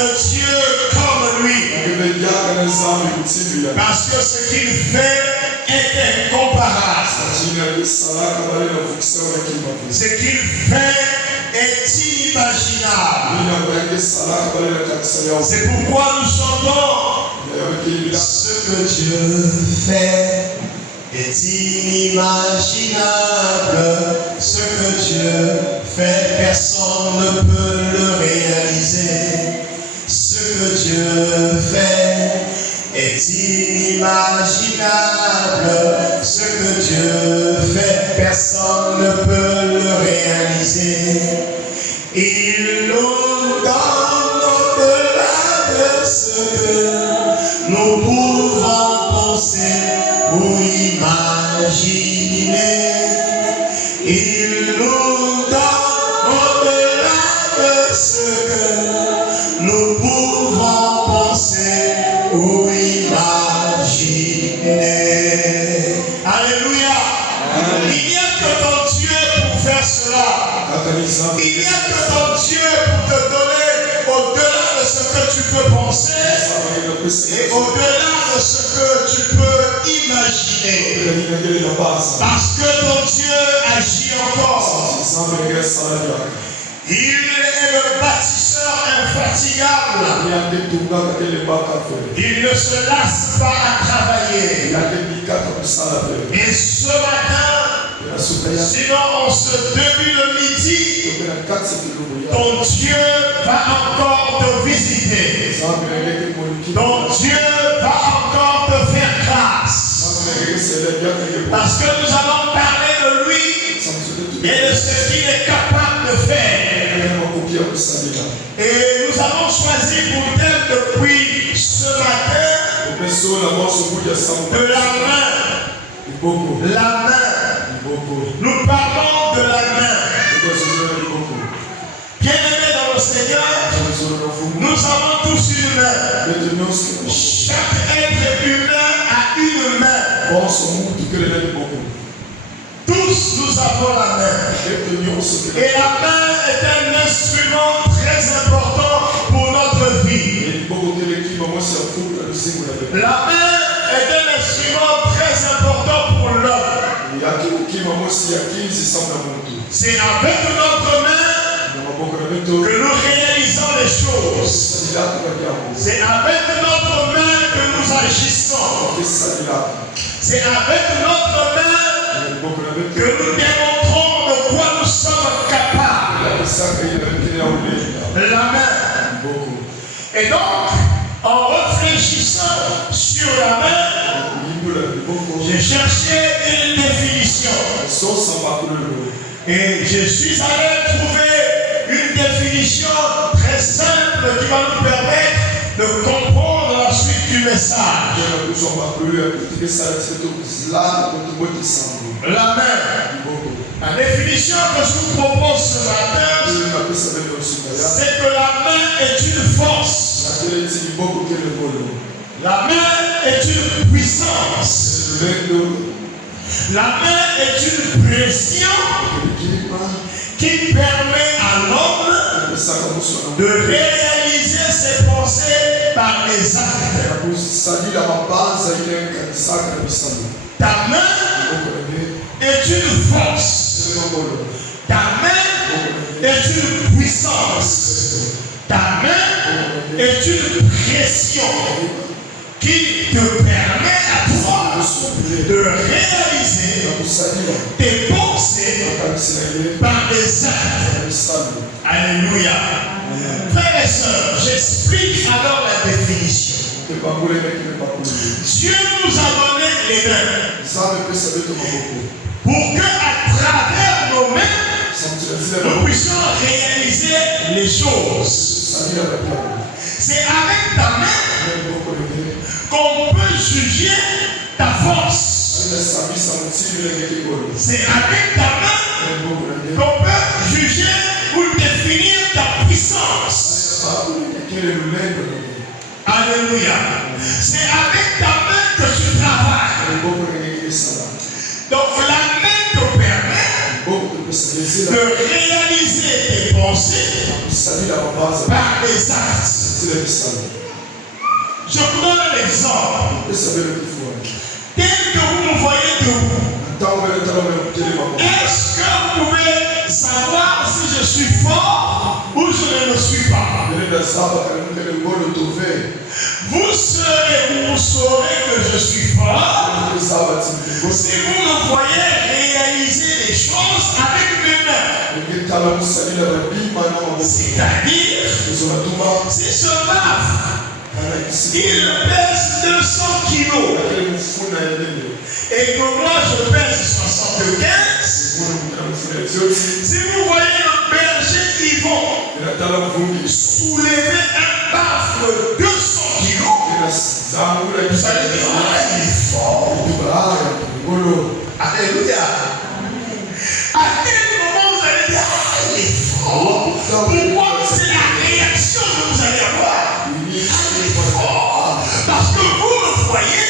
de Dieu comme lui. Parce que ce qu'il fait est incomparable. Ce qu'il fait est inimaginable. C'est pourquoi nous chantons. Ce que Dieu fait est inimaginable. Ce que Dieu fait, personne ne peut le réaliser. Ce que Dieu fait est inimaginable. Ce que Dieu fait, personne ne peut le réaliser. Il nous donne au-delà de ce que nous pouvons penser ou imaginer. Il nous donne au-delà de ce que nous pouvons penser ou imaginer. Alléluia. Il n'y a que ton Dieu pour faire cela. Il n'y a que ton Dieu pour te donner au-delà de ce que tu peux penser et au-delà de ce que tu peux imaginer. Parce que ton Dieu agit encore. Il est le bâtisseur infatigable. Il ne se lasse pas à travailler. Et ce matin, sinon en ce début de midi, ton Dieu va encore te visiter. Ton Dieu va encore te faire grâce. Parce que nous allons parler de lui et de ce qu'il est capable de faire. Et nous avons choisi pour thème depuis ce matin de la main. La main. Nous parlons de la main. Bien-aimés dans le Seigneur, nous avons tous une main. Chaque être humain a une main. Tous nous avons la main. Et la main est un instrument très important pour notre vie. La main est un instrument très important pour l'homme. C'est avec notre main que nous réalisons les choses. C'est avec notre main que nous agissons. C'est avec notre main que nous démontrons de quoi nous sommes capables. La main. Et donc, en réfléchissant sur la main, j'ai cherché une définition. Et je suis allé trouver une définition très simple qui va nous permettre de comprendre la suite du message. La main. La définition que je vous propose ce matin, c'est que la main est une force. La main est une puissance. La main est une pression qui permet à l'homme de réaliser ses pensées par les actes. Ta main est une force. Ta main est une puissance. Ta main est une pression qui te permet à toi de réaliser tes pensées par des actes. Alléluia. Frères et sœurs, j'explique alors la définition. Dieu nous a donné les mains pour que à travers nos mains nous puissions réaliser les choses. C'est avec ta main qu'on peut juger ta force. C'est avec ta main qu'on peut juger ou définir ta puissance. Alléluia. C'est avec ta main que tu travailles. Donc la main te permet de réaliser tes pensées par des actes. Je vous donne un exemple. Tel que vous me voyez debout. Est-ce que vous pouvez savoir si je suis fort ou je ne le suis pas? Vous saurez que je suis fort si vous me voyez réaliser les choses avec mes mains. C'est-à-dire, si ce baffe, il pèse 200 kilos et que moi je pèse 75, si vous voyez le berger Yvon soulever un baffe de 200 kilos, vous allez dire, ah, il est fort. Alléluia. À quel moment vous allez dire, ah, il est fort? Pourquoi? C'est la réaction que vous allez avoir. Parce que vous me voyez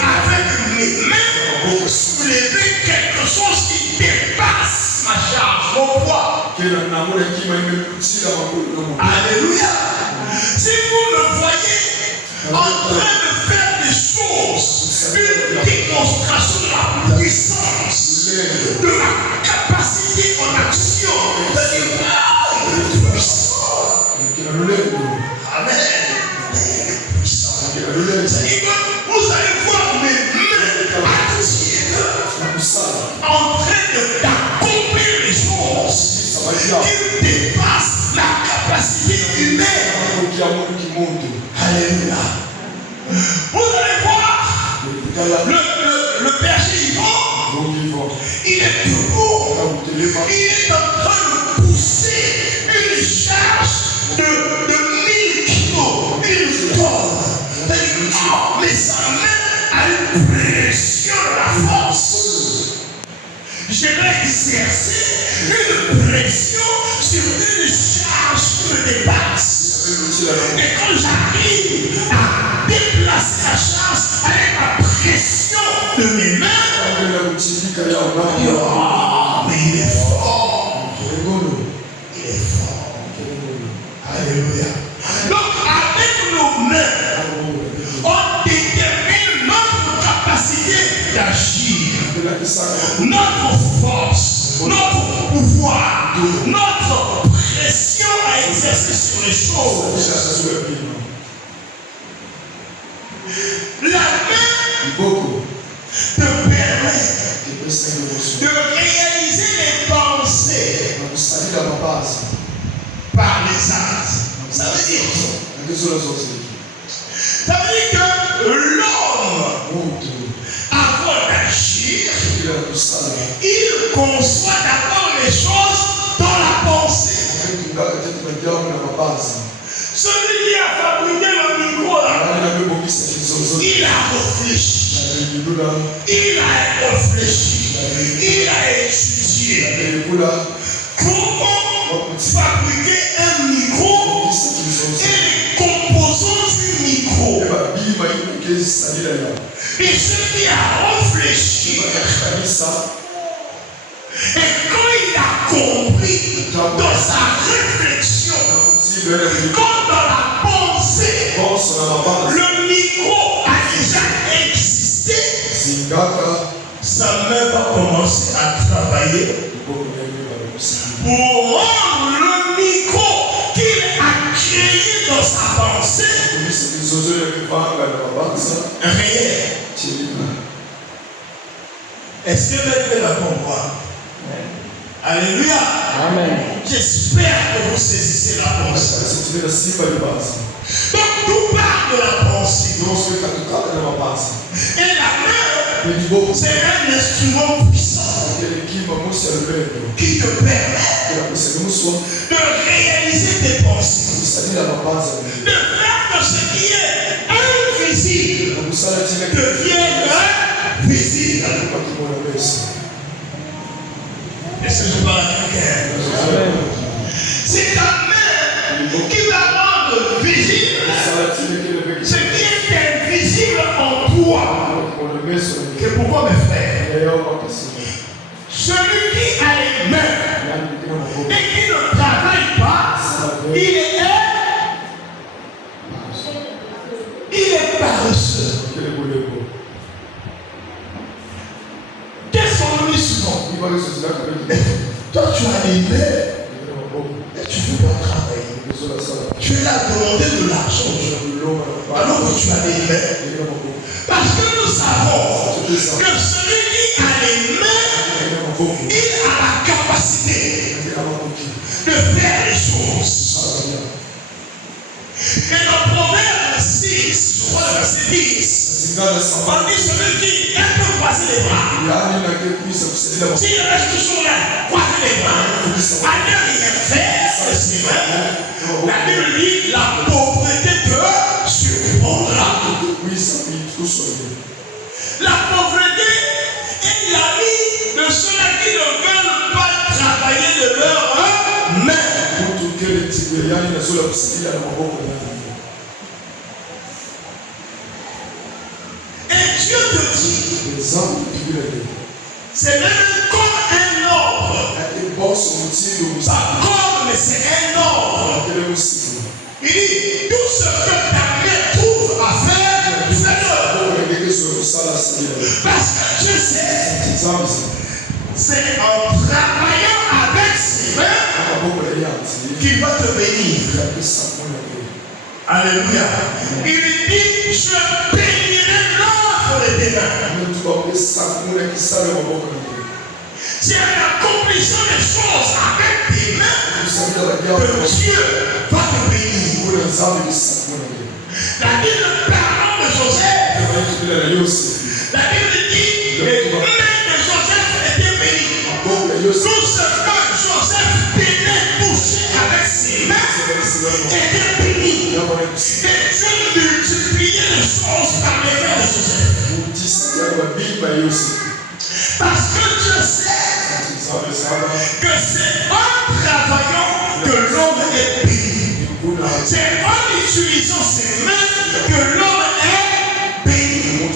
avec mes mains soulever quelque chose qui dépasse ma charge, mon poids. Alléluia. Si vous me voyez en train de faire des choses, une démonstration de la puissance, de la capacité en action, de dire, ah, il est puissant. Amen. C'est-à-dire que vous allez voir mes mains actives en train d'accomplir les choses qui dépassent la capacité humaine. Alléluia. Vous allez voir le berger Yvon, il est debout, il est en train de pousser une charge de 1000 kilos, une tonne. Mais sa main a une pression de la force. J'aimerais exercer une pression sur une charge qui me dépasse. Et quand j'arrive à déplacer la charge avec la pression de mes mains, oh, mais il est fort. Il est fort. Alléluia. Donc avec nos mains, on détermine notre capacité d'agir, notre force, notre pouvoir, notre pression à exercer sur les choses. La main te permet de réaliser les pensées par les actes. Ça veut dire que l'homme, avant d'agir, il conçoit d'abord les choses dans la pensée. Celui qui a fabriqué le micro là, il a réfléchi. Il a réfléchi. Il a étudié. Comment fabriquer un micro et les composants du micro. Et celui a réfléchi. Et quand il a compris dans sa réflexion, comme dans la pensée, le micro a déjà existé, sa main va commencer à travailler pour rendre le micro qu'il a créé dans sa pensée réel. Est-ce que vous avez la comprendre? Alléluia. Amen. J'espère que vous saisissez la pensée. Donc tout part de la pensée. Et la main, c'est un instrument puissant qui te permet de réaliser tes pensées, de faire que ce qui est invisible devienne visible. Est-ce que je parle à quelqu'un? C'est ta main qui va rendre visible ce qui est invisible en toi. C'est pourquoi, mes frères, celui qui a les mains et qui ne travaille pas, il est Qu'est-ce qu'on nous dit souvent? Toi, tu as les mains, mais tu ne veux pas travailler. Tu es là à demander de l'argent, alors que tu as les mains. Parce que nous savons que celui qui a les mains, il a la capacité de faire les choses. Et dans Proverbe 6, je crois le verset 10, on dit celui qui aime croiser les bras, s'il reste toujours là, croiser les bras, à ne rien faire, la Bible dit la pauvreté te surprendra. La pauvreté est l'ami de ceux-là qui ne veulent pas travailler de leurs mains. Et Dieu te dit, c'est même comme un ordre. Pas comme, mais c'est un ordre. Il dit, tout ce que ta main trouve à faire, fais-le. Parce que Dieu sait, c'est en travaillant avec ses mains qu'il va te bénir. Alléluia. Il dit, je bénirai l'œuvre de tes mains. C'est en accomplissant les choses avec tes mains que Dieu va te bénir. La Bible parlant de Joseph, la Bible dit les mains de Joseph étaient bénies. Tout ce que Joseph tenait touché avec ses mains était béni. Et Dieu multipliait les choses par les mains de Joseph. Parce que Dieu sait que c'est en travaillant que l'homme est béni. C'est en utilisant ses mains que l'homme est béni.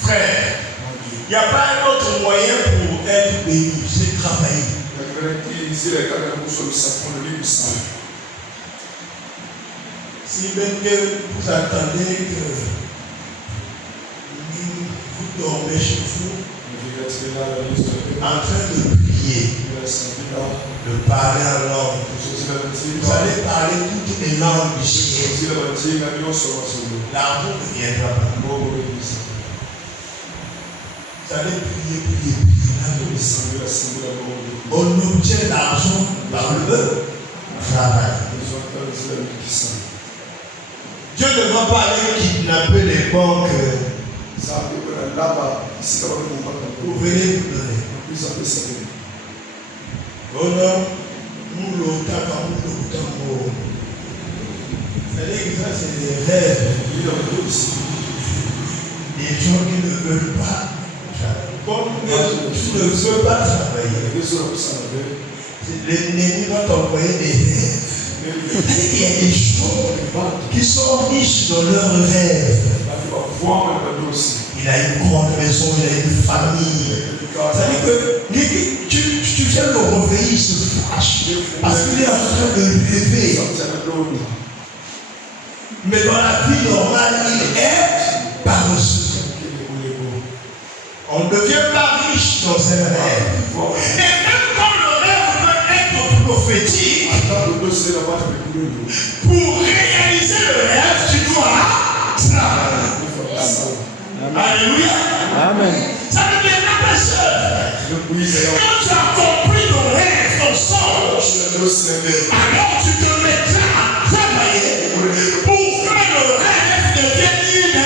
Frère, il n'y a pas un autre moyen pour être béni, c'est travailler. Si même que vous attendez que vous dormez chez vous, en train de prier, de parler en langue, vous allez parler toutes les langues du ciel. L'amour ne viendra pas. Vous allez prier. On obtient l'argent par le travail. Dieu ne va pas aller kidnapper les banques. Vous venez vous donner. Oh non, nous l'autant. C'est-à-dire que ça, c'est des rêves. Des gens qui ne veulent pas. Comme tu ne veux pas travailler, l'ennemi va t'envoyer des rêves. Il y a des gens qui sont riches dans leurs rêves. Il a une grande maison, il a une famille. C'est-à-dire que tu viens le réveiller, il se fâche. Parce qu'il est en train de rêver. Mais dans la vie normale, il est paresseux. On ne devient pas riche dans un rêve. Et même quand le rêve peut être prophétique, pour réaliser le rêve, tu dois travailler. Alléluia. Amen. Ça ne devient pas pécheur. Quand tu as compris ton rêve, ton songe, alors tu te mettras à travailler pour que le rêve devienne une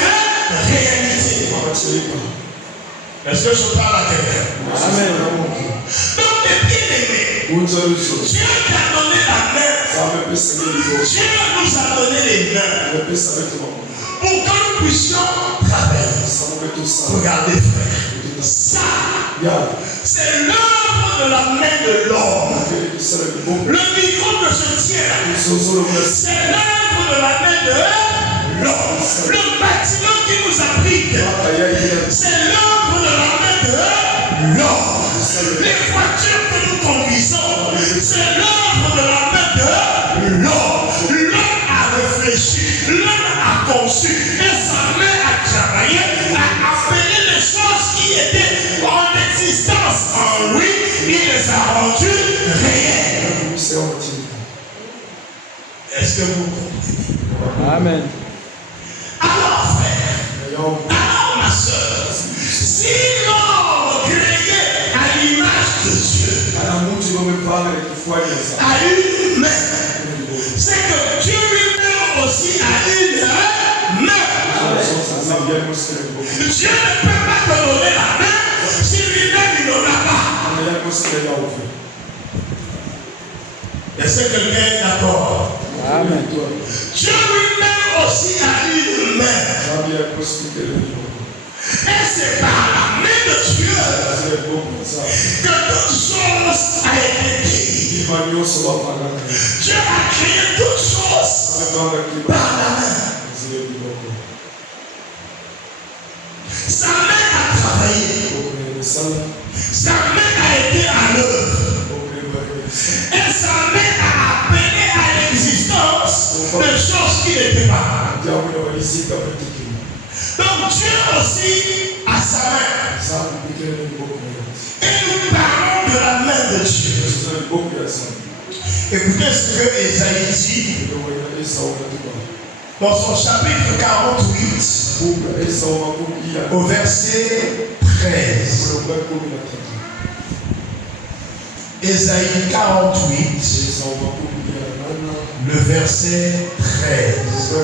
réalité. Est-ce que je parle à quelqu'un? Amen. Donc, les bien-aimés, Dieu t'a donné la main. Dieu nous a donné les mains pour que nous puissions travailler. Regardez, frère. Ça, c'est l'œuvre de la main de l'homme. Le micro que je tiens, c'est l'œuvre de la main de l'homme. Le bâtiment qui nous abrite, c'est l'œuvre de la main de l'homme. Les voitures que nous conduisons, c'est l'œuvre de la main de l'homme. L'homme a réfléchi, l'homme a conçu, et sa main vous comprenez. Amen. Alors, frère, alors, ma soeur, si l'homme créé à l'image de Dieu a une main, c'est que Dieu lui-même aussi a une main. Dieu ne peut pas te donner la main si lui-même il n'en a pas. Est-ce que quelqu'un est d'accord? Amen. Dieu lui-même aussi a une main. Et c'est par la main de Dieu que toute chose a été créée. Dieu a créé toutes choses par la main. Sa main a travaillé. Sa main a été à l'œuvre. Et sa main a appelé à l'existence des choses qui n'étaient pas. Donc Dieu aussi a sa main. Et nous parlons de la main de Dieu. Écoutez ce que Ésaïe dit dans son chapitre 48 au verset 13. Ésaïe 48, le verset 13.